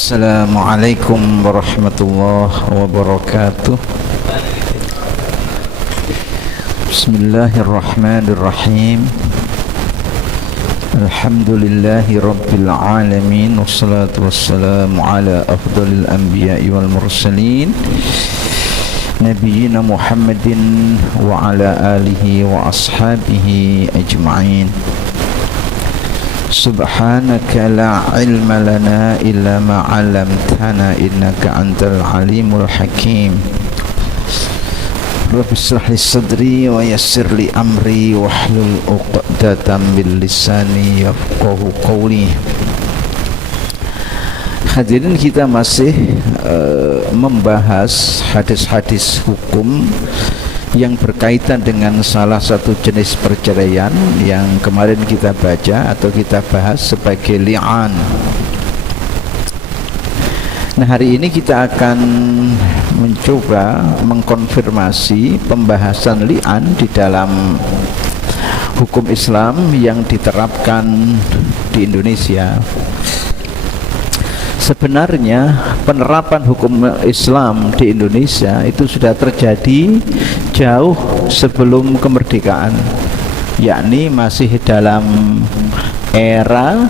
Assalamualaikum warahmatullahi wabarakatuh. Bismillahirrahmanirrahim. Alhamdulillahi rabbil alamin. Wassalatu wassalamu ala afdalil anbiya'i wal mursalin Nabiyyina Muhammadin wa ala alihi wa ashabihi ajma'in. Subhanaka la ilma lana illa ma 'allamtana innaka antal alimul hakim. Rabbi shrah li sadri wa yassir li amri wahlul 'uqdatam min lisani yafqahu qawli. Hadirin, kita masih membahas hadis-hadis hukum yang berkaitan dengan salah satu jenis perceraian yang kemarin kita baca atau kita bahas sebagai li'an. Nah, hari ini kita akan mencoba mengkonfirmasi pembahasan li'an di dalam hukum Islam yang diterapkan di Indonesia. Sebenarnya penerapan hukum Islam di Indonesia itu sudah terjadi jauh sebelum kemerdekaan, yakni masih dalam era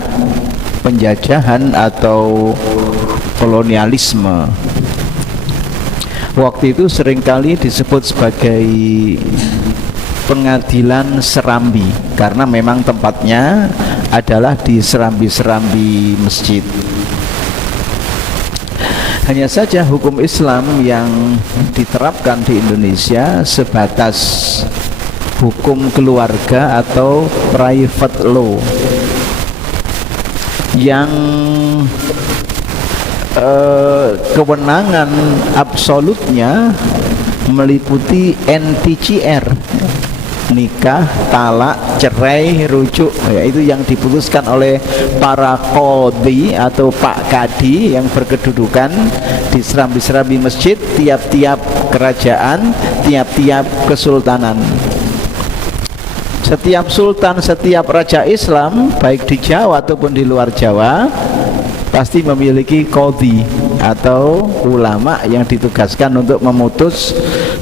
penjajahan atau kolonialisme. Waktu itu seringkali disebut sebagai pengadilan serambi karena memang tempatnya adalah di serambi-serambi masjid. Hanya saja hukum Islam yang diterapkan di Indonesia sebatas hukum keluarga atau private law yang kewenangan absolutnya meliputi NTCR, nikah, talak, cerai, rujuk, yaitu yang diputuskan oleh para qadhi atau Pak Kadi yang berkedudukan di serambi-serambi masjid tiap-tiap kerajaan, tiap-tiap kesultanan. Setiap sultan, setiap raja Islam baik di Jawa ataupun di luar Jawa pasti memiliki qadhi atau ulama yang ditugaskan untuk memutus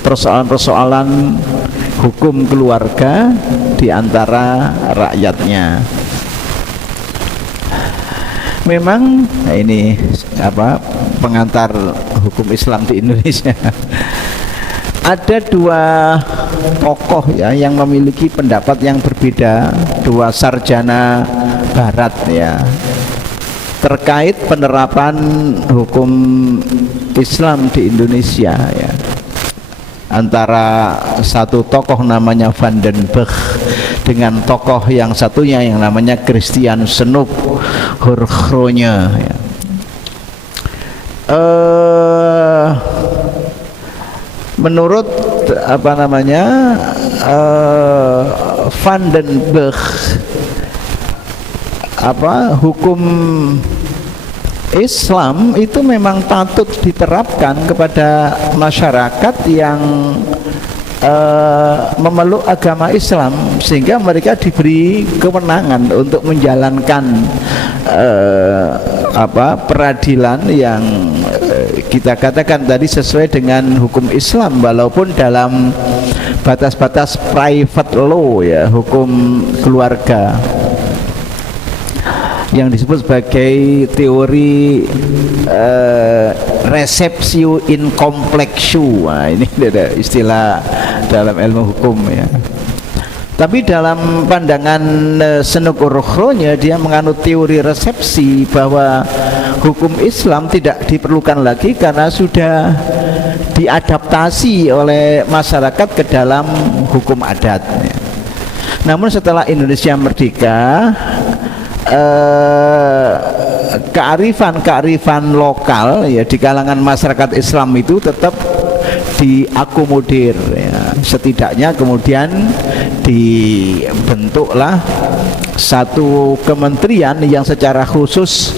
persoalan-persoalan hukum keluarga di antara rakyatnya. Memang ini pengantar hukum Islam di Indonesia. Ada dua tokoh yang memiliki pendapat yang berbeda, dua sarjana barat terkait penerapan hukum Islam di Indonesia Antara satu tokoh namanya Van den Berg dengan tokoh yang satunya yang namanya Christian Snoep Hoerkrogne. Menurut Van den Berg, hukum Islam itu memang patut diterapkan kepada masyarakat yang memeluk agama Islam, sehingga mereka diberi kewenangan untuk menjalankan peradilan yang kita katakan tadi sesuai dengan hukum Islam, walaupun dalam batas-batas private law, hukum keluarga yang disebut sebagai teori receptio in complexio. Ini ada istilah dalam ilmu hukum Tapi dalam pandangan Snoep Hoerkrogne, dia menganut teori resepsi bahwa hukum Islam tidak diperlukan lagi karena sudah diadaptasi oleh masyarakat ke dalam hukum adat. Namun setelah Indonesia merdeka, kearifan lokal di kalangan masyarakat Islam itu tetap diakomodir setidaknya kemudian dibentuklah satu kementerian yang secara khusus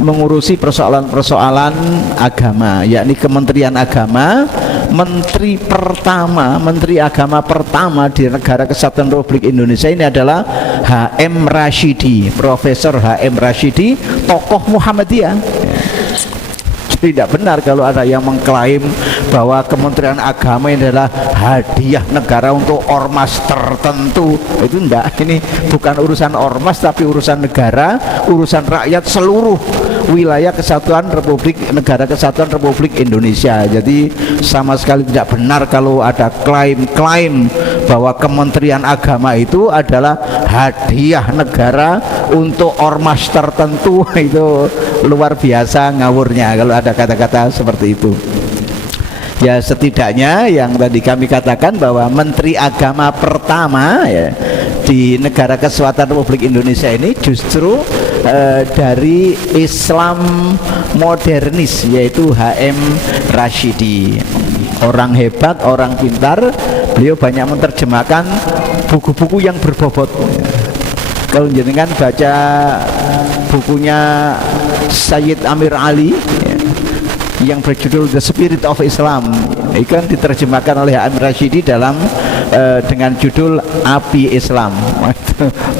mengurusi persoalan-persoalan agama, yakni Kementerian Agama. Menteri agama pertama di Negara Kesatuan Republik Indonesia ini adalah H.M. Rashidi, Profesor H.M. Rashidi, tokoh Muhammadiyah. Tidak benar kalau ada yang mengklaim bahwa Kementerian Agama ini adalah hadiah negara untuk ormas tertentu. Itu enggak, ini bukan urusan ormas tapi urusan negara, urusan rakyat seluruh wilayah kesatuan Negara Kesatuan Republik Indonesia. Jadi sama sekali tidak benar kalau ada klaim-klaim bahwa Kementerian Agama itu adalah hadiah negara untuk ormas tertentu. Itu luar biasa ngawurnya kalau ada kata-kata seperti itu. Ya setidaknya yang tadi kami katakan bahwa Menteri Agama pertama ya, di Negara Kesatuan Republik Indonesia ini justru dari Islam modernis, yaitu H.M. Rashidi. Orang hebat, orang pintar, beliau banyak menerjemahkan buku-buku yang berbobot. Kalau jenengan baca bukunya Sayyid Amir Ali ya, yang berjudul The Spirit of Islam, itu kan diterjemahkan oleh Amir Rashidi dalam dengan judul Api Islam.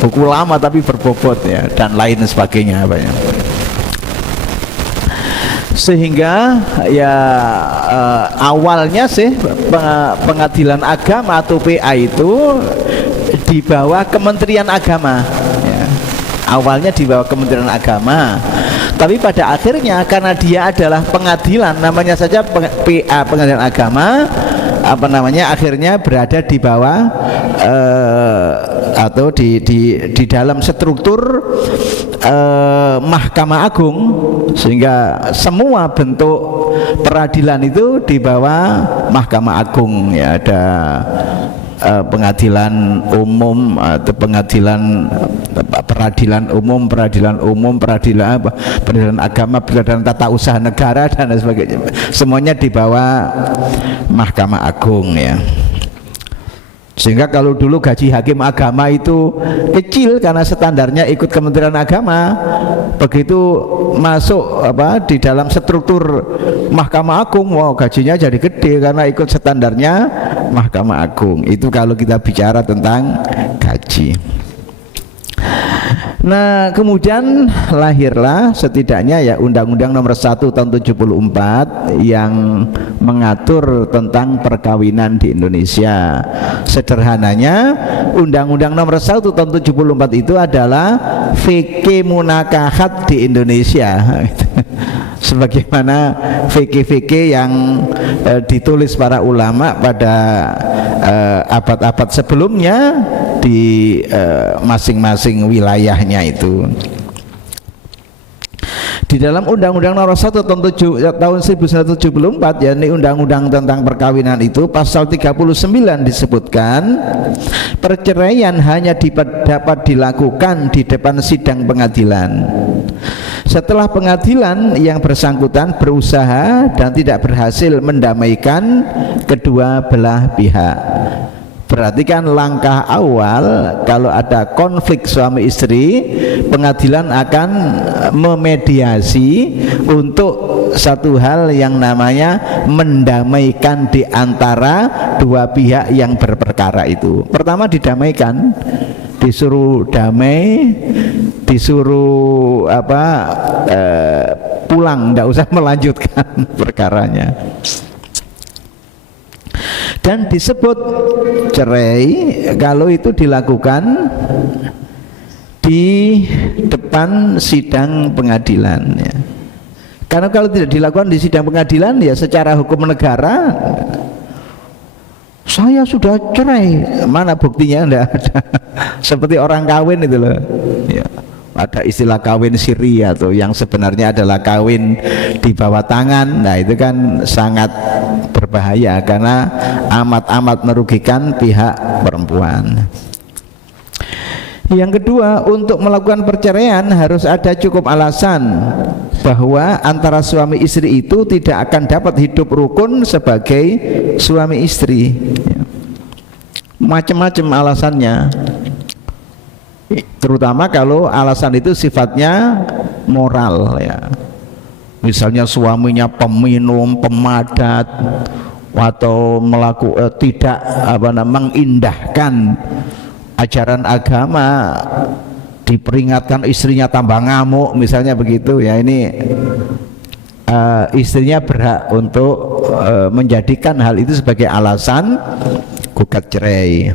Buku lama tapi berbobot ya, dan lain sebagainya banyak. Sehingga ya awalnya sih Pengadilan Agama atau PA itu di bawah Kementerian Agama ya. Awalnya di bawah Kementerian Agama, tapi pada akhirnya karena dia adalah pengadilan, namanya saja PA, Pengadilan Agama, apa namanya, akhirnya berada di bawah atau di dalam struktur Mahkamah Agung, sehingga semua bentuk peradilan itu di bawah Mahkamah Agung ya. Ada pengadilan umum atau peradilan umum, peradilan agama, peradilan tata usaha negara dan sebagainya. Semuanya di bawah Mahkamah Agung ya. Sehingga kalau dulu gaji hakim agama itu kecil karena standarnya ikut Kementerian Agama, begitu masuk di dalam struktur Mahkamah Agung, wow, gajinya jadi gede karena ikut standarnya Mahkamah Agung. Itu kalau kita bicara tentang gaji. Nah kemudian lahirlah setidaknya ya Undang-Undang Nomor 1 Tahun 74 yang mengatur tentang perkawinan di Indonesia. Sederhananya Undang-Undang Nomor 1 Tahun 74 itu adalah fikih munakahat di Indonesia. Sebagaimana fikih-fikih yang ditulis para ulama pada abad-abad sebelumnya di masing-masing wilayahnya itu. Di dalam Undang-Undang Nomor 1 Tahun 1974, yakni Undang-Undang tentang perkawinan itu, pasal 39 disebutkan perceraian hanya dapat dilakukan di depan sidang pengadilan setelah pengadilan yang bersangkutan berusaha dan tidak berhasil mendamaikan kedua belah pihak. Berarti kan langkah awal kalau ada konflik suami istri, pengadilan akan memediasi untuk satu hal yang namanya mendamaikan di antara dua pihak yang berperkara itu. Pertama didamaikan, disuruh damai, disuruh pulang, tidak usah melanjutkan perkaranya. Dan disebut cerai kalau itu dilakukan di depan sidang pengadilan ya. Karena kalau tidak dilakukan di sidang pengadilan ya secara hukum negara, saya sudah cerai, mana buktinya? Tidak ada. Seperti orang kawin itu loh ya. Ada istilah kawin siri atau yang sebenarnya adalah kawin di bawah tangan. Nah itu kan sangat berbahaya karena amat-amat merugikan pihak perempuan. Yang kedua, untuk melakukan perceraian harus ada cukup alasan bahwa antara suami istri itu tidak akan dapat hidup rukun sebagai suami istri. Macam-macam alasannya, terutama kalau alasan itu sifatnya moral ya. Misalnya suaminya peminum, pemadat, atau tidak mengindahkan ajaran agama, diperingatkan istrinya tambah ngamuk misalnya begitu ya. Ini istrinya berhak untuk menjadikan hal itu sebagai alasan gugat cerai.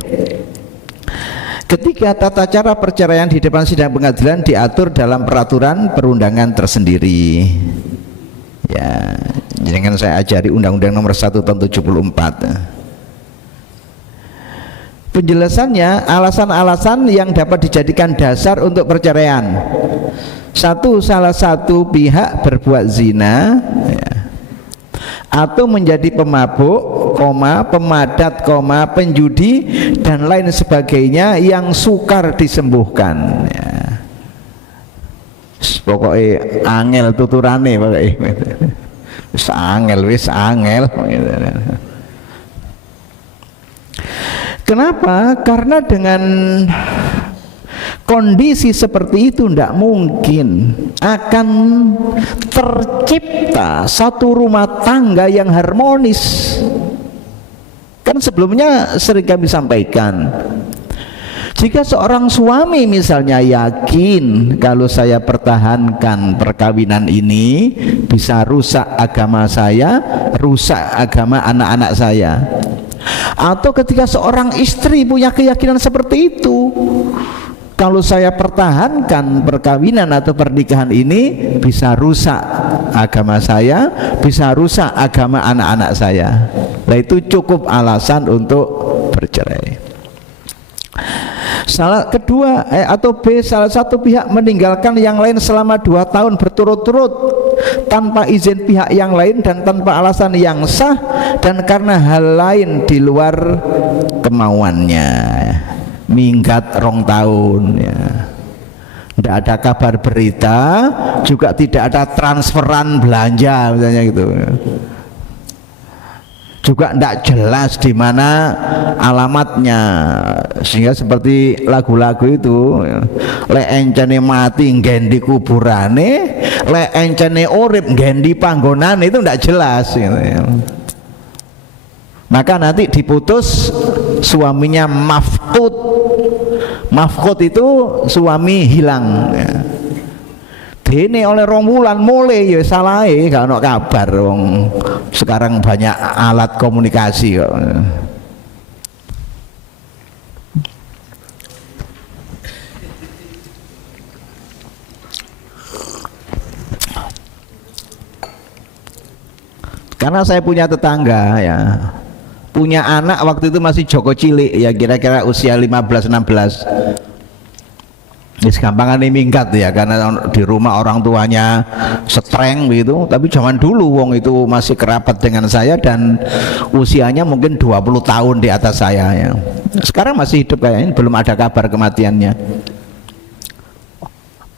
Ketika tata cara perceraian di depan sidang pengadilan diatur dalam peraturan perundangan tersendiri. Ya, jangan saya ajari Undang-Undang Nomor 1 Tahun 74. Penjelasannya, alasan-alasan yang dapat dijadikan dasar untuk perceraian. Satu, salah satu pihak berbuat zina, ya, atau menjadi pemabuk, pemadat, penjudi dan lain sebagainya yang sukar disembuhkan. Ya. Pokoknya angel tuturane pokoknya. Wis angel. Kenapa? Karena dengan kondisi seperti itu tidak mungkin akan tercipta satu rumah tangga yang harmonis. Kan sebelumnya sering kami sampaikan, jika seorang suami misalnya yakin kalau saya pertahankan perkawinan ini bisa rusak agama saya, rusak agama anak-anak saya, atau ketika seorang istri punya keyakinan seperti itu, kalau saya pertahankan perkawinan atau pernikahan ini bisa rusak agama saya, bisa rusak agama anak-anak saya, nah itu cukup alasan untuk bercerai. Salah kedua atau B, salah satu pihak meninggalkan yang lain selama 2 tahun berturut-turut tanpa izin pihak yang lain dan tanpa alasan yang sah dan karena hal lain di luar kemauannya. Minggat 2 tahun ya. Tidak ada kabar berita, juga tidak ada transferan belanja misalnya gitu. Juga tidak jelas di mana alamatnya, sehingga seperti lagu-lagu itu, lek encene mati nggen di kuburane, lek encene urip nggen di panggonane, itu tidak jelas gitu ya. Maka nanti diputus, suaminya mafqud. Mafqud itu suami hilang ya. Dene oleh 2 wulan mulai ya salahe gak ono kabar wong sekarang banyak alat komunikasi kok. Karena saya punya tetangga ya, punya anak waktu itu masih Joko cilik ya, kira-kira usia 15-16. Gampangan ini minggat ya, karena di rumah orang tuanya streng begitu. Tapi zaman dulu wong itu masih kerabat dengan saya dan usianya mungkin 20 tahun di atas saya ya. Sekarang masih hidup kayaknya, belum ada kabar kematiannya.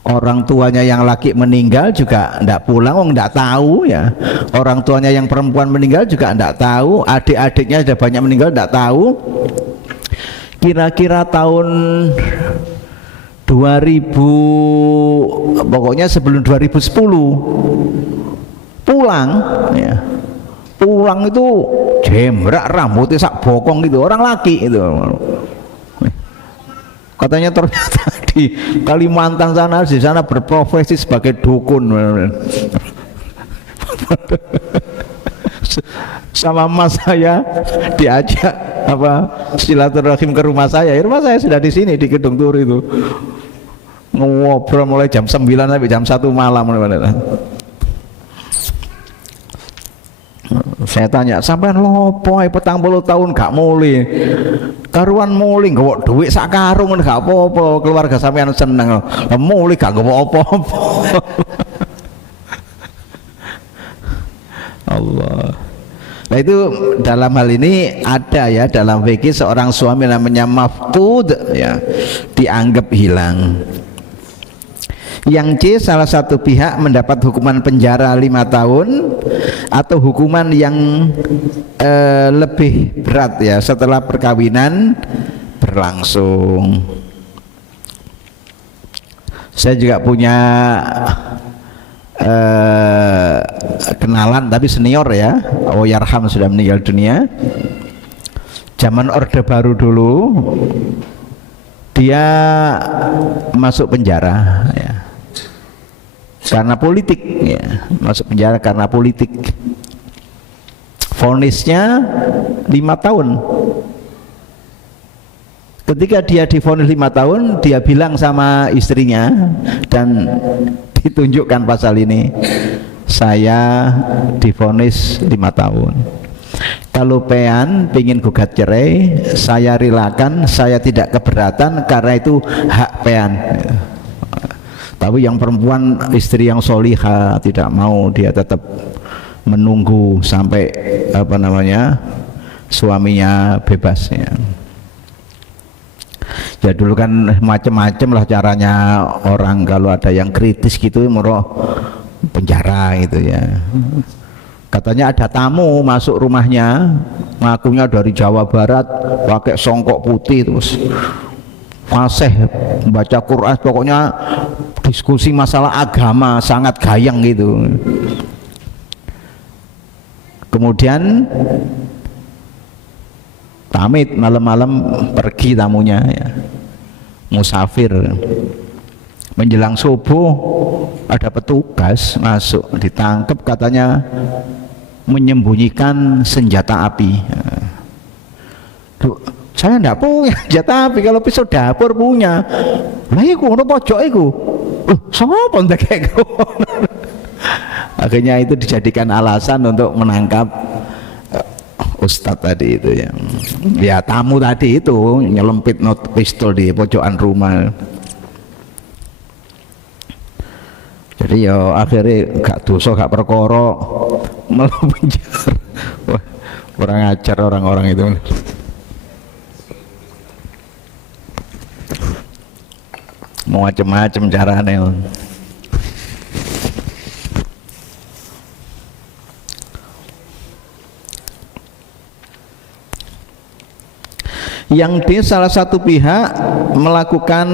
Orang tuanya yang laki meninggal juga tidak pulang, wong tidak tahu ya. Orang tuanya yang perempuan meninggal juga tidak tahu. Adik-adiknya sudah banyak meninggal, tidak tahu. Kira-kira tahun 2000, pokoknya sebelum 2010 pulang ya. Pulang itu jembrak, rambutnya sak bokong gitu, orang laki itu. Katanya ternyata di Kalimantan sana, di sana berprofesi sebagai dukun. Sama mas saya diajak silaturahim ke rumah saya. Rumah saya sudah di sini di Gedung Turi itu. Ngobrol mulai jam 9 sampai jam 1 malam. Saya tanya, sampean lopo 40 tahun gak muli, karuan muli nggawa duit sak karung gak apa-apa, keluarga sampean seneng, muli gak nggawa apa-apa. Allah. Nah itu dalam hal ini ada ya, dalam fikih seorang suami namanya mafqud ya, dianggap hilang. Yang C, salah satu pihak mendapat hukuman penjara 5 tahun atau hukuman yang lebih berat ya setelah perkawinan berlangsung. Saya juga punya kenalan tapi senior ya, Yarham sudah meninggal dunia. Zaman Orde Baru dulu dia masuk penjara ya. karena politik ya, masuk penjara karena politik. Vonisnya 5 tahun. Ketika dia divonis 5 tahun, dia bilang sama istrinya, dan ditunjukkan pasal ini, saya divonis 5 tahun. Kalau pean pingin gugat cerai, saya relakan, saya tidak keberatan karena itu hak pean. Tapi yang perempuan, istri yang solihah, tidak mau, dia tetap menunggu sampai suaminya bebas ya. Ya dulu kan macam-macam lah caranya orang kalau ada yang kritis gitu mau penjara gitu ya. Katanya ada tamu masuk rumahnya, ngakunya dari Jawa Barat, pakai songkok putih, terus fasih baca Quran, pokoknya diskusi masalah agama sangat gayang gitu. Kemudian pamit malam-malam pergi tamunya ya, musafir. Menjelang subuh ada petugas masuk, ditangkap, katanya menyembunyikan senjata api. Duh, saya enggak punya senjata api, kalau pisau dapur punya. Lah iku ono pojok iku. Loh, sapa ndek iku? Akhirnya itu dijadikan alasan untuk menangkap Ustadz tadi itu ya tamu tadi itu nyelempit pistol di pojokan rumah. Jadi ya akhirnya gak dosa gak perkara malah penjara. Wah, kurang ajar orang-orang itu. Mau macam-macam caranya. Yang B, salah satu pihak melakukan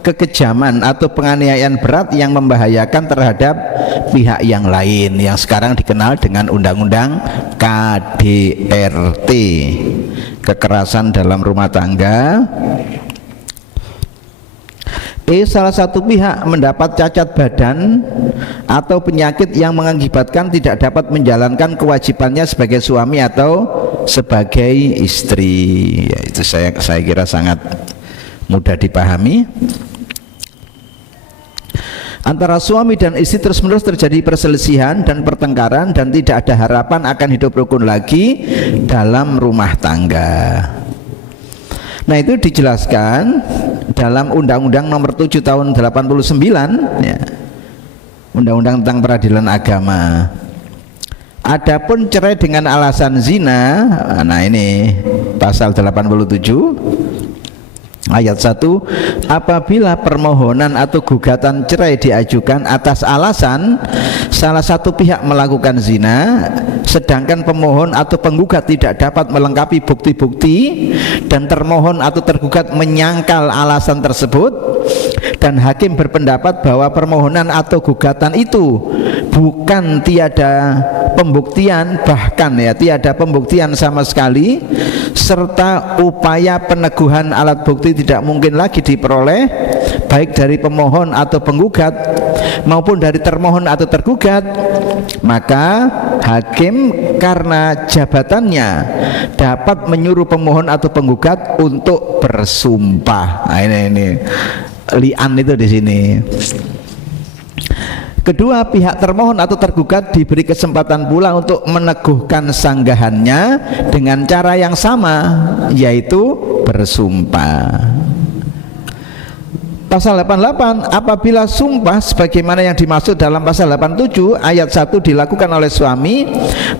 kekejaman atau penganiayaan berat yang membahayakan terhadap pihak yang lain, yang sekarang dikenal dengan undang-undang KDRT, kekerasan dalam rumah tangga. E, salah satu pihak mendapat cacat badan atau penyakit yang mengakibatkan tidak dapat menjalankan kewajibannya sebagai suami atau sebagai istri. Ya, itu saya kira sangat mudah dipahami. Antara suami dan istri terus-menerus terjadi perselisihan dan pertengkaran dan tidak ada harapan akan hidup rukun lagi dalam rumah tangga. Nah, itu dijelaskan dalam Undang-Undang Nomor 7 Tahun 89 ya, Undang-Undang tentang Peradilan Agama. Adapun cerai dengan alasan zina, nah ini pasal 87 ayat 1, apabila permohonan atau gugatan cerai diajukan atas alasan salah satu pihak melakukan zina, sedangkan pemohon atau penggugat tidak dapat melengkapi bukti-bukti dan termohon atau tergugat menyangkal alasan tersebut, dan hakim berpendapat bahwa permohonan atau gugatan itu bukan tiada pembuktian, bahkan ya tiada pembuktian sama sekali, serta upaya peneguhan alat bukti tidak mungkin lagi diperoleh baik dari pemohon atau penggugat maupun dari termohon atau tergugat, maka hakim karena jabatannya dapat menyuruh pemohon atau penggugat untuk bersumpah. Nah, ini li'an itu di sini. Kedua pihak termohon atau tergugat diberi kesempatan pula untuk meneguhkan sanggahannya dengan cara yang sama, yaitu bersumpah. Pasal 88, apabila sumpah sebagaimana yang dimaksud dalam pasal 87 ayat 1 dilakukan oleh suami,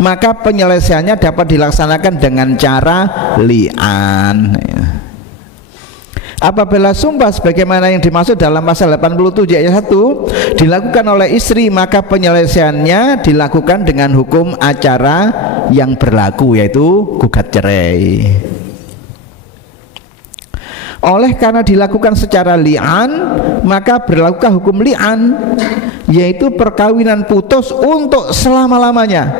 maka penyelesaiannya dapat dilaksanakan dengan cara li'an. Apabila sumpah sebagaimana yang dimaksud dalam pasal 87 ayat 1 dilakukan oleh istri, maka penyelesaiannya dilakukan dengan hukum acara yang berlaku, yaitu gugat cerai. Oleh karena dilakukan secara li'an, maka berlakulah hukum li'an, yaitu perkawinan putus untuk selama-lamanya.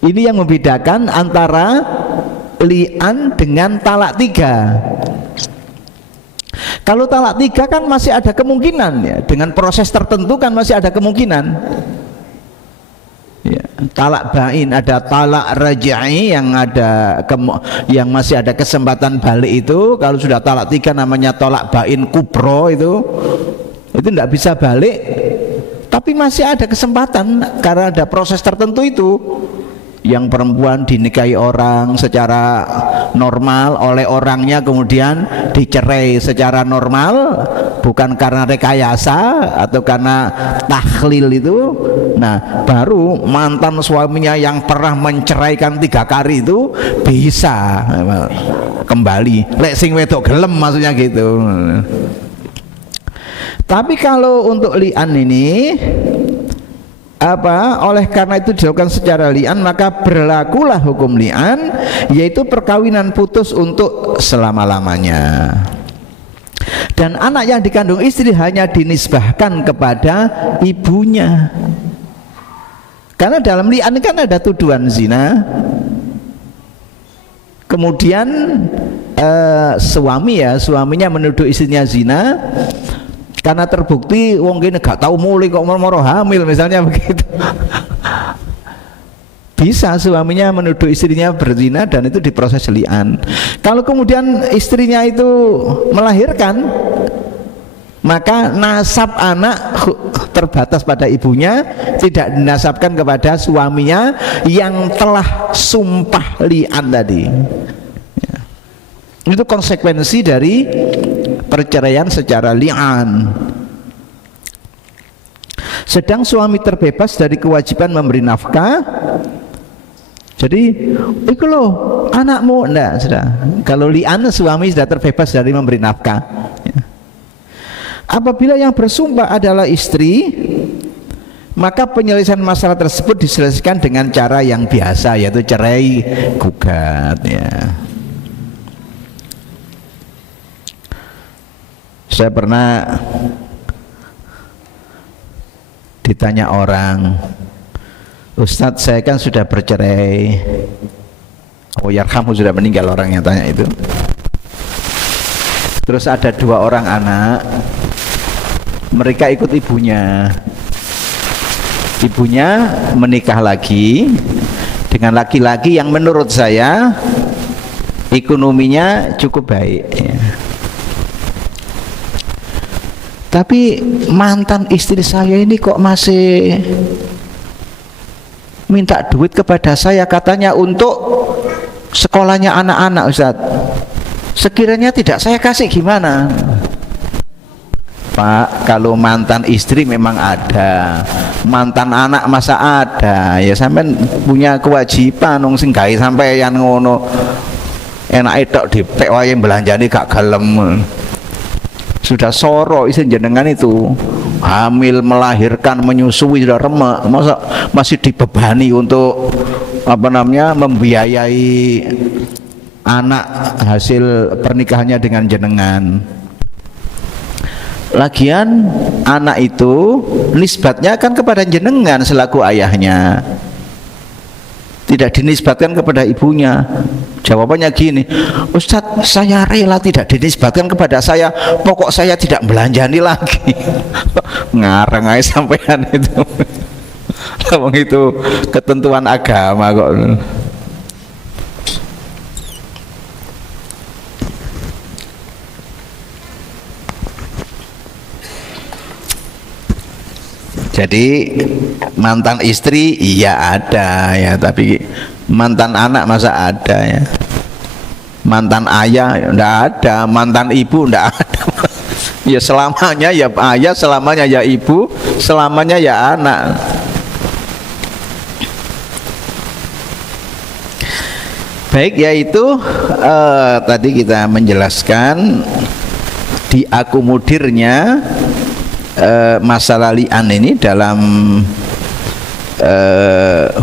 Ini yang membedakan antara li'an dengan talak 3. Kalau talak 3 kan masih ada kemungkinan ya, dengan proses tertentu kan masih ada kemungkinan ya. Talak bain, ada talak raj'i yang yang masih ada kesempatan balik itu. Kalau sudah talak 3 namanya talak bain kubro, itu tidak bisa balik, tapi masih ada kesempatan karena ada proses tertentu itu. Yang perempuan dinikahi orang secara normal oleh orangnya, kemudian dicerai secara normal, bukan karena rekayasa atau karena takhlil itu. Nah, baru mantan suaminya yang pernah menceraikan 3 kali itu bisa kembali. Lek sing wedok gelem maksudnya gitu. Tapi kalau untuk li'an ini oleh karena itu dilakukan secara li'an, maka berlakulah hukum li'an, yaitu perkawinan putus untuk selama-lamanya. Dan anak yang dikandung istri hanya dinisbahkan kepada ibunya, karena dalam li'an kan ada tuduhan zina. Kemudian suaminya menuduh istrinya zina, karena terbukti wong gini gak tahu mulai kok moro-moro hamil misalnya begitu. Bisa suaminya menuduh istrinya berzina dan itu diproses li'an. Kalau kemudian istrinya itu melahirkan, maka nasab anak terbatas pada ibunya, tidak dinasabkan kepada suaminya yang telah sumpah li'an tadi ya. Itu konsekuensi dari perceraian secara li'an. Sedang suami terbebas dari kewajiban memberi nafkah. Jadi itu loh anakmu, enggak, sudah. Kalau li'an suami sudah terbebas dari memberi nafkah ya. Apabila yang bersumpah adalah istri, maka penyelesaian masalah tersebut diselesaikan dengan cara yang biasa, yaitu cerai gugat ya. Saya pernah ditanya orang, Ustadz saya kan sudah bercerai. Oh yarhamu, sudah meninggal orang yang tanya itu. Terus ada 2 orang anak, mereka ikut ibunya. Ibunya menikah lagi dengan laki-laki yang menurut saya ekonominya cukup baik ya. Tapi mantan istri saya ini kok masih minta duit kepada saya, katanya untuk sekolahnya anak-anak. Ustadz, sekiranya tidak saya kasih gimana? Pak, kalau mantan istri memang ada, mantan anak masa ada ya. Sampai punya kewajiban nung sing gawe sampeyan ngono, enak tok dipek wae belanjane gak gelem. Sudah soro isi jenengan itu hamil, melahirkan, menyusui, sudah remek, masa masih dibebani untuk membiayai anak hasil pernikahannya dengan jenengan. Lagian anak itu nisbatnya kan kepada jenengan selaku ayahnya, tidak dinisbatkan kepada ibunya. Jawabannya gini, Ustadz saya rela tidak dinisbatkan kepada saya, pokok saya tidak belanjani lagi. Ngarang aja sampean itu. Wong itu ketentuan agama kok. Jadi mantan istri iya ada ya, tapi mantan anak masa ada ya. Mantan ayah enggak ada, mantan ibu enggak ada. Ya selamanya ya ayah, selamanya ya ibu, selamanya ya anak. Baik, yaitu tadi kita menjelaskan diakomodirnya masalah li'an ini dalam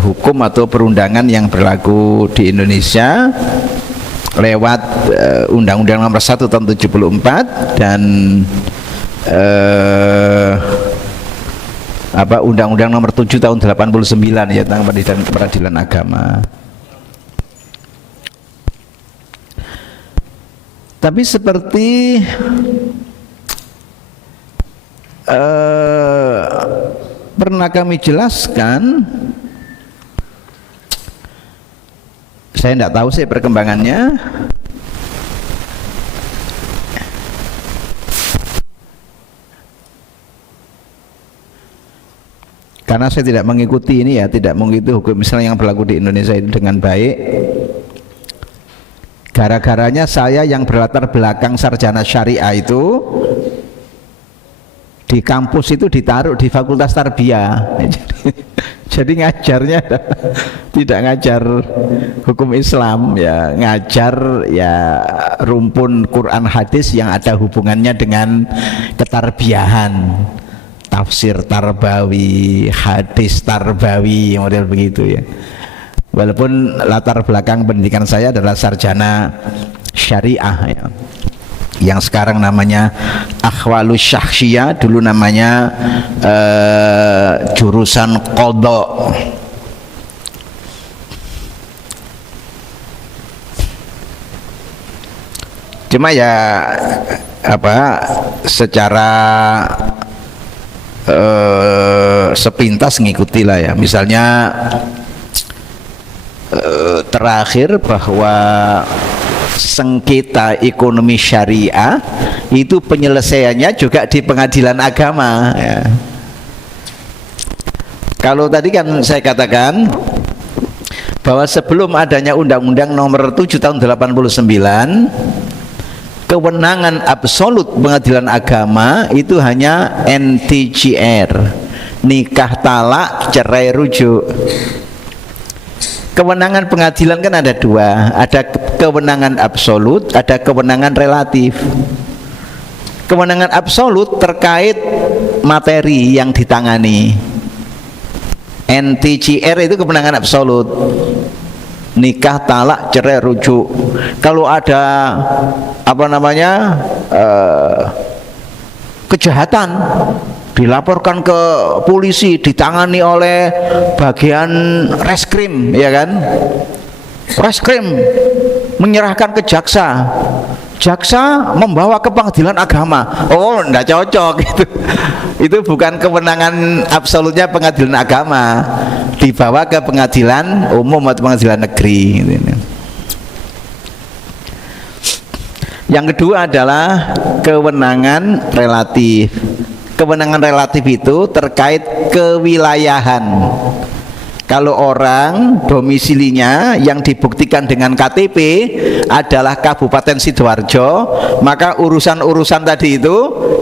hukum atau perundangan yang berlaku di Indonesia lewat Undang-Undang Nomor 1 Tahun 74 dan Undang-Undang Nomor 7 Tahun 89 ya, tentang peradilan agama. Tapi seperti pernah kami jelaskan, saya tidak tahu sih perkembangannya. Karena saya tidak mengikuti ini ya, tidak mengikuti hukum Islam yang berlaku di Indonesia itu dengan baik. Gara-garanya saya yang berlatar belakang sarjana syariah itu di kampus itu ditaruh di Fakultas Tarbiyah. Jadi ngajarnya tidak ngajar hukum Islam ya, ngajar ya rumpun Quran hadis yang ada hubungannya dengan ketarbiyahan, tafsir tarbawi, hadis tarbawi, model begitu ya. Walaupun latar belakang pendidikan saya adalah sarjana syariah ya, yang sekarang namanya Akhwalus Syakhsiyah, dulu namanya jurusan Qadha. Cuma ya apa, secara sepintas ngikuti lah ya. Misalnya terakhir bahwa sengketa ekonomi syariah itu penyelesaiannya juga di pengadilan agama ya. Kalau tadi kan saya katakan bahwa sebelum adanya Undang-Undang Nomor 7 Tahun 89, kewenangan absolut pengadilan agama itu hanya NTJR, nikah talak cerai rujuk. Kewenangan pengadilan kan ada dua, ada kewenangan absolut, ada kewenangan relatif. Kewenangan absolut terkait materi yang ditangani. NTJR itu kewenangan absolut, nikah talak cerai rujuk. Kalau ada apa namanya kejahatan, dilaporkan ke polisi, ditangani oleh bagian reskrim, ya kan? Reskrim menyerahkan ke jaksa, jaksa membawa ke pengadilan agama. Oh, enggak cocok itu. Itu bukan kewenangan absolutnya pengadilan agama, dibawa ke pengadilan umum atau pengadilan negeri. Yang kedua adalah kewenangan relatif. Kewenangan relatif itu terkait kewilayahan. Kalau orang domisilinya yang dibuktikan dengan KTP adalah Kabupaten Sidoarjo, maka urusan-urusan tadi itu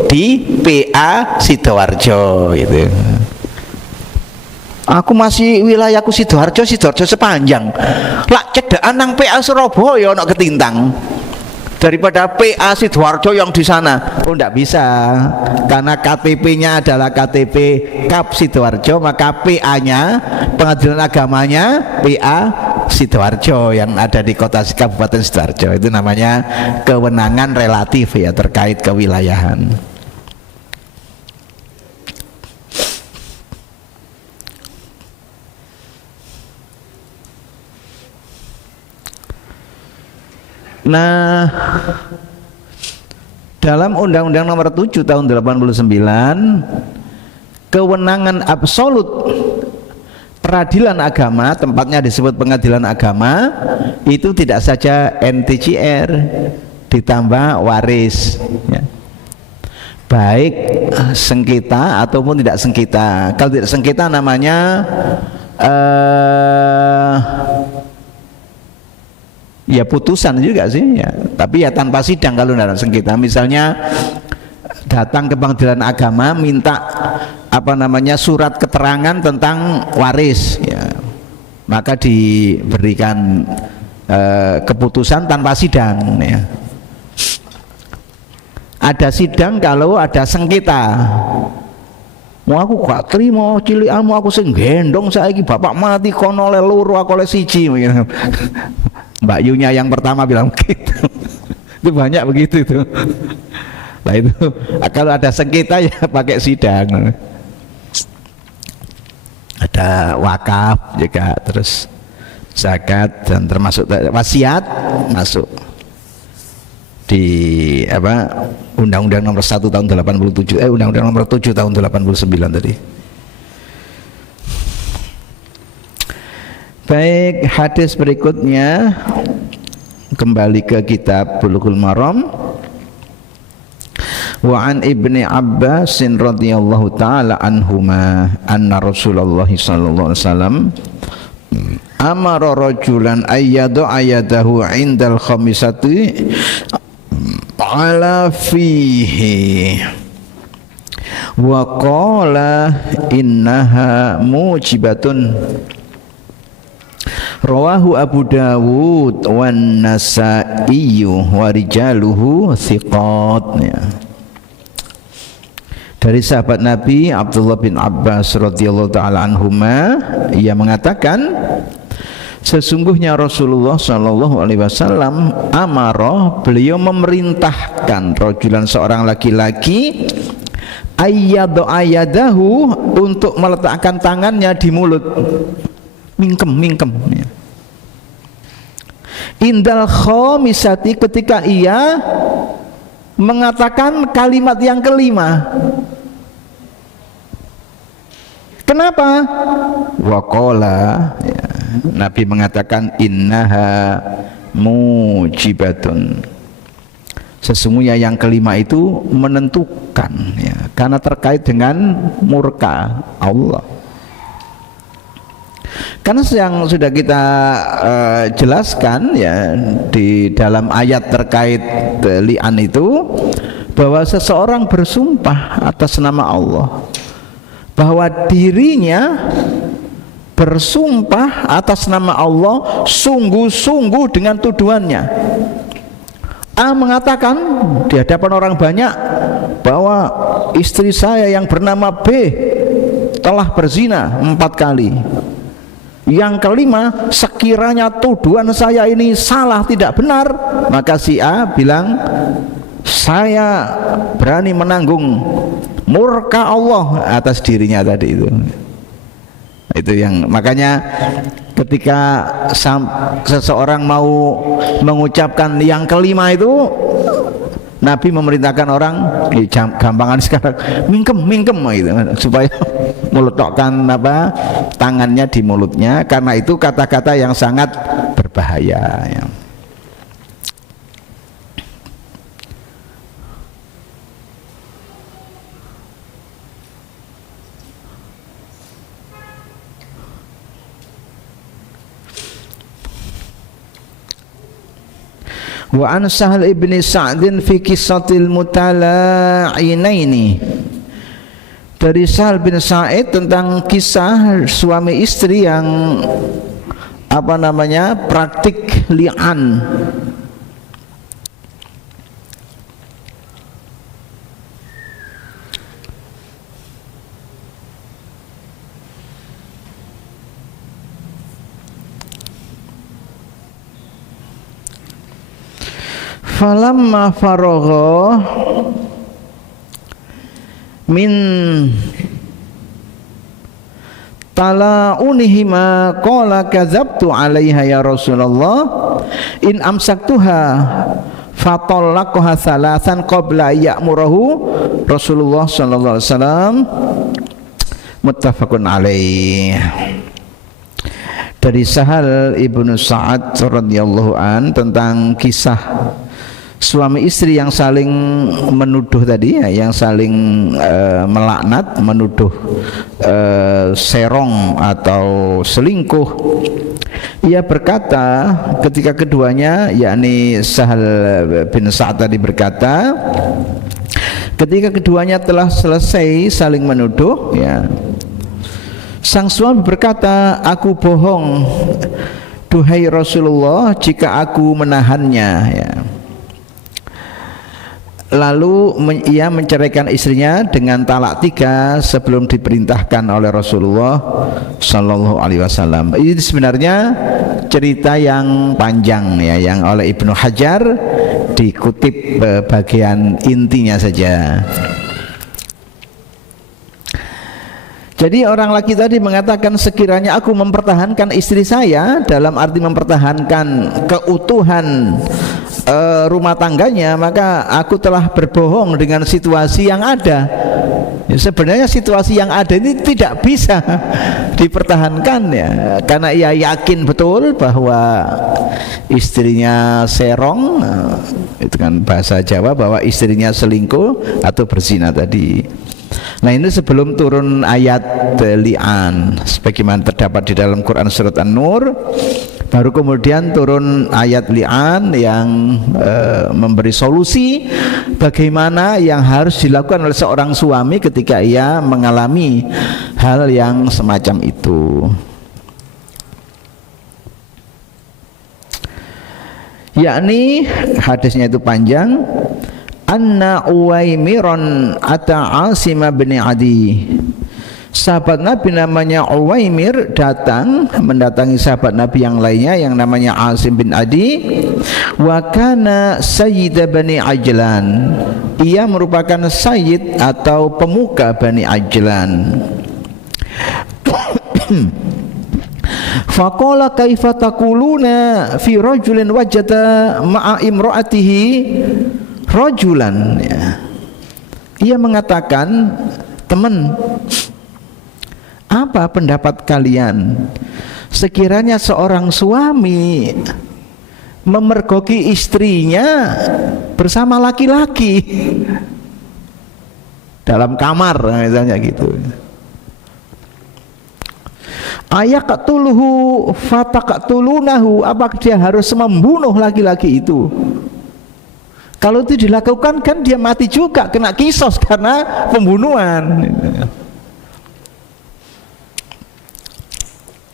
di PA Sidoarjo gitu. Aku masih wilayahku Sidoarjo sepanjang. Lak cedaan nang PA Surabaya ono ketintang. Daripada PA Sidoarjo yang di sana. Oh, enggak bisa, karena KTP-nya adalah KTP Kap Sidoarjo, maka PA-nya, pengadilan agamanya PA Sidoarjo yang ada di kota Kabupaten Sidoarjo. Itu namanya kewenangan relatif ya, terkait kewilayahan. Nah, dalam Undang-Undang Nomor 7 Tahun 89, kewenangan absolut peradilan agama, tempatnya disebut pengadilan agama, itu tidak saja NTJR, ditambah waris ya. Baik sengketa ataupun tidak sengketa. Kalau tidak sengketa namanya ya putusan juga sih ya, tapi ya tanpa sidang kalau dalam sengketa. Misalnya datang ke pengadilan agama minta apa namanya surat keterangan tentang waris ya, maka diberikan keputusan tanpa sidang ya. Ada sidang kalau ada sengketa. Mau aku gak terima cilikanmu, aku sing gendong saiki bapak mati kono oleh loro aku oleh siji. Mbak Yunya yang pertama bilang begitu. Itu banyak begitu itu. Nah itu kalau ada sengketa ya pakai sidang. Ada wakaf juga, terus zakat, dan termasuk wasiat masuk. di apa Undang-Undang nomor 1 tahun 87 Undang-Undang nomor 7 tahun 89 tadi. Baik, hadis berikutnya kembali ke kitab Bulughul Maram. Wa an Ibni Abbas radhiyallahu taala anhuma anna Rasulullah sallallahu alaihi wasallam amara rajulan ayyadu ayadahu indal khamisati ala fihi wa qala innaha mujibatun. Rawahu Abu Dawud wan Nasa'i wa rijaluhu thiqat. Ya. Dari sahabat Nabi Abdullah bin Abbas radhiyallahu taala anhuma, ia mengatakan sesungguhnya Rasulullah sallallahu alaihi wasallam amara, beliau memerintahkan rajulan seorang laki-laki ayadahu untuk meletakkan tangannya di mulut, mingkem ya. Indal khamisati, ketika ia mengatakan kalimat yang kelima. Kenapa? Waqala ya. Nabi mengatakan innaha mujibatun, sesungguhnya yang kelima itu menentukan ya, karena terkait dengan murka Allah. Karena yang sudah kita jelaskan ya di dalam ayat terkait li'an itu, bahwa seseorang bersumpah atas nama Allah, bahwa dirinya bersumpah atas nama Allah sungguh-sungguh dengan tuduhannya. A mengatakan di hadapan orang banyak bahwa istri saya yang bernama B telah berzina 4 kali. Yang kelima, sekiranya tuduhan saya ini salah, tidak benar, maka si A bilang saya berani menanggung murka Allah atas dirinya tadi itu. Itu yang makanya ketika seseorang mau mengucapkan yang kelima itu, Nabi memerintahkan orang gampangan sekarang mingkem gitu, supaya meletakkan tangannya di mulutnya, karena itu kata-kata yang sangat berbahaya ya. Wa an Sahal ibni Sa'din fi kissatil mutala'inaini, dari Sahal bin Sa'id tentang kisah suami istri yang praktik li'an. Falamma faragha min tala'unihima qala kadzabtu 'alaiha ya Rasulullah in amsaktuha fatallaqaha thalathan qabla ya'murahu Rasulullah sallallahu alaihi wasallam. Muttafaqun alaih. Dari Sahal ibnu Sa'ad radhiyallahu an tentang kisah suami istri yang saling menuduh tadi ya, yang saling melaknat, menuduh serong atau selingkuh. Ia berkata ketika keduanya, yakni Sahal bin Sa'ad tadi berkata, ketika keduanya telah selesai saling menuduh ya, sang suami berkata, aku bohong duhai Rasulullah jika aku menahannya ya. Lalu ia menceraikan istrinya dengan talak 3 sebelum diperintahkan oleh Rasulullah Sallallahu Alaihi Wasallam. Ini sebenarnya cerita yang panjang ya, yang oleh Ibnu Hajar dikutip bagian intinya saja. Jadi orang laki tadi mengatakan, sekiranya aku mempertahankan istri saya, dalam arti mempertahankan keutuhan rumah tangganya, maka aku telah berbohong dengan situasi yang ada. Ya, sebenarnya situasi yang ada ini tidak bisa dipertahankan ya, karena ia yakin betul bahwa istrinya serong, itu kan bahasa Jawa, bahwa istrinya selingkuh atau berzina tadi. Nah, ini sebelum turun ayat li'an sebagaimana terdapat di dalam Quran surat An-Nur, baru kemudian turun ayat li'an yang memberi solusi bagaimana yang harus dilakukan oleh seorang suami ketika ia mengalami hal yang semacam itu. Yakni hadisnya itu panjang. Anna Uwaimiran ata Asim bin Adi. Sahabat Nabi namanya Uwaimir datang mendatangi sahabat Nabi yang lainnya yang namanya Asim bin Adi. Wa kana sayyid Bani Ajlan. Ia merupakan sayyid atau pemuka Bani Ajlan. Faqala kaifa taquluna fi rajulin wajada ma'a imra'atihi rajulan, ya. Ia mengatakan, teman, apa pendapat kalian sekiranya seorang suami memergoki istrinya bersama laki-laki dalam kamar misalnya gitu. Ayaqtuluhu fataqtulunahu, apakah dia harus membunuh laki-laki itu? Kalau itu dilakukan kan dia mati juga, kena kisos karena pembunuhan.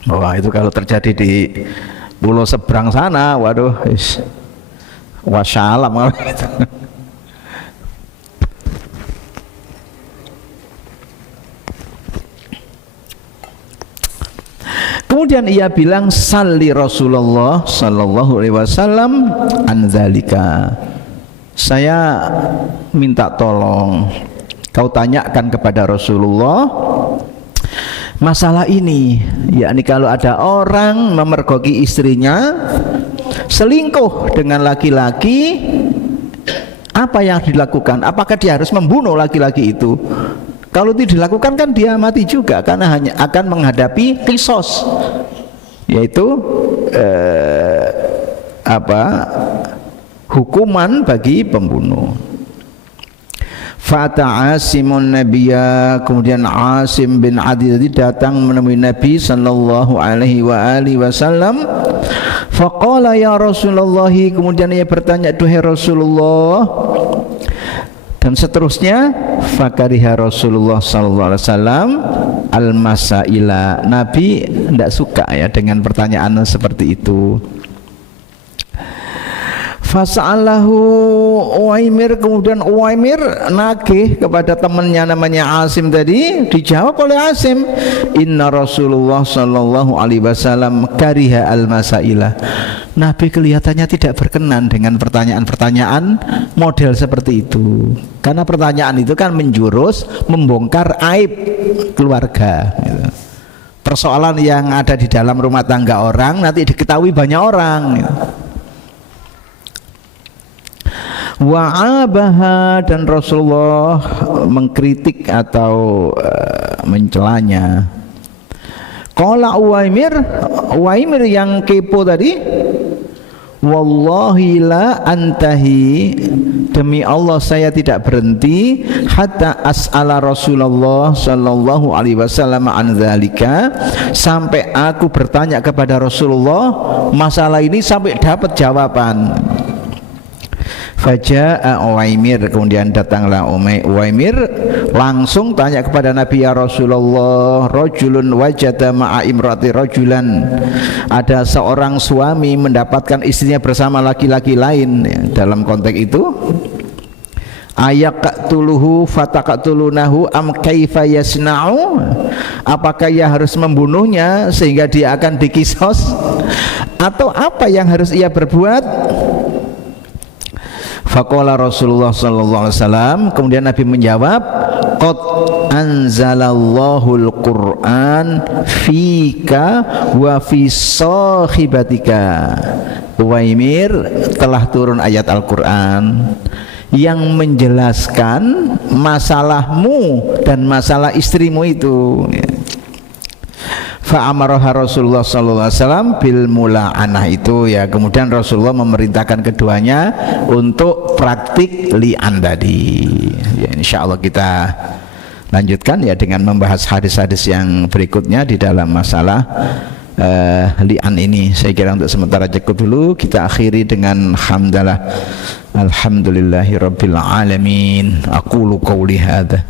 Wah, itu kalau terjadi di pulau seberang sana, waduh, wassalam gitu. Kemudian ia bilang, salli Rasulullah sallallahu alaihi wasallam an dzalika. Saya minta tolong kau tanyakan kepada Rasulullah masalah ini, yakni kalau ada orang memergoki istrinya, selingkuh dengan laki-laki, apa yang dilakukan? Apakah dia harus membunuh laki-laki itu? Kalau itu dilakukan kan dia mati juga, karena hanya akan menghadapi qisas, yaitu hukuman bagi pembunuh. Fata Asimun Nabiya, kemudian Asim bin Adi tadi datang menemui Nabi sallallahu alaihi wasallam. Faqala ya Rasulullah, kemudian ia bertanya, duhai Rasulullah, dan seterusnya. Fakariha Rasulullah sallallahu alaihi wasallam al-masaila. Nabi tidak suka ya dengan pertanyaan seperti itu. Fasa'alahu Uwaimir, kemudian Uwaimir nagih kepada temannya namanya Asim tadi. Dijawab oleh Asim, inna Rasulullah sallallahu alaihi wasallam kariha al-masailah. Nabi kelihatannya tidak berkenan dengan pertanyaan-pertanyaan model seperti itu, karena pertanyaan itu kan menjurus membongkar aib keluarga gitu. Persoalan yang ada di dalam rumah tangga orang nanti diketahui banyak orang gitu. Wa'abaha, dan Rasulullah mengkritik atau mencelanya. Qala Uwaimir yang kepo tadi, wallahi la antahi, demi Allah saya tidak berhenti hatta as'ala Rasulullah sallallahu alaihi wasallam an dzalika, sampai aku bertanya kepada Rasulullah masalah ini sampai dapat jawaban. Faja'a Uwaimir, kemudian datanglah Uwaimir langsung tanya kepada Nabi, ya Rasulullah, rajulun wajada ma'a imrati rajulan, ada seorang suami mendapatkan istrinya bersama laki-laki lain ya, dalam konteks itu ayaqtuluhu fataqtulunahu am kaifa yasna'u, apakah ia harus membunuhnya sehingga dia akan dikisos, atau apa yang harus ia berbuat? Faqala Rasulullah sallallahu alaihi wasallam, kemudian Nabi menjawab, qad anzalallahul Qur'an fika wa fi sahibatika. Uwaimir, telah turun ayat Al-Qur'an yang menjelaskan masalahmu dan masalah istrimu itu. Fa'amaraha Rasulullah sallallahu alaihi wasallam bil mula'anah itu ya. Kemudian Rasulullah memerintahkan keduanya untuk praktik li'an tadi. Ya, insyaallah kita lanjutkan ya dengan membahas hadis-hadis yang berikutnya di dalam masalah li'an ini. Saya kira untuk sementara cukup dulu, kita akhiri dengan hamdalah alhamdulillahi rabbil alamin. Aqulu qawli hadza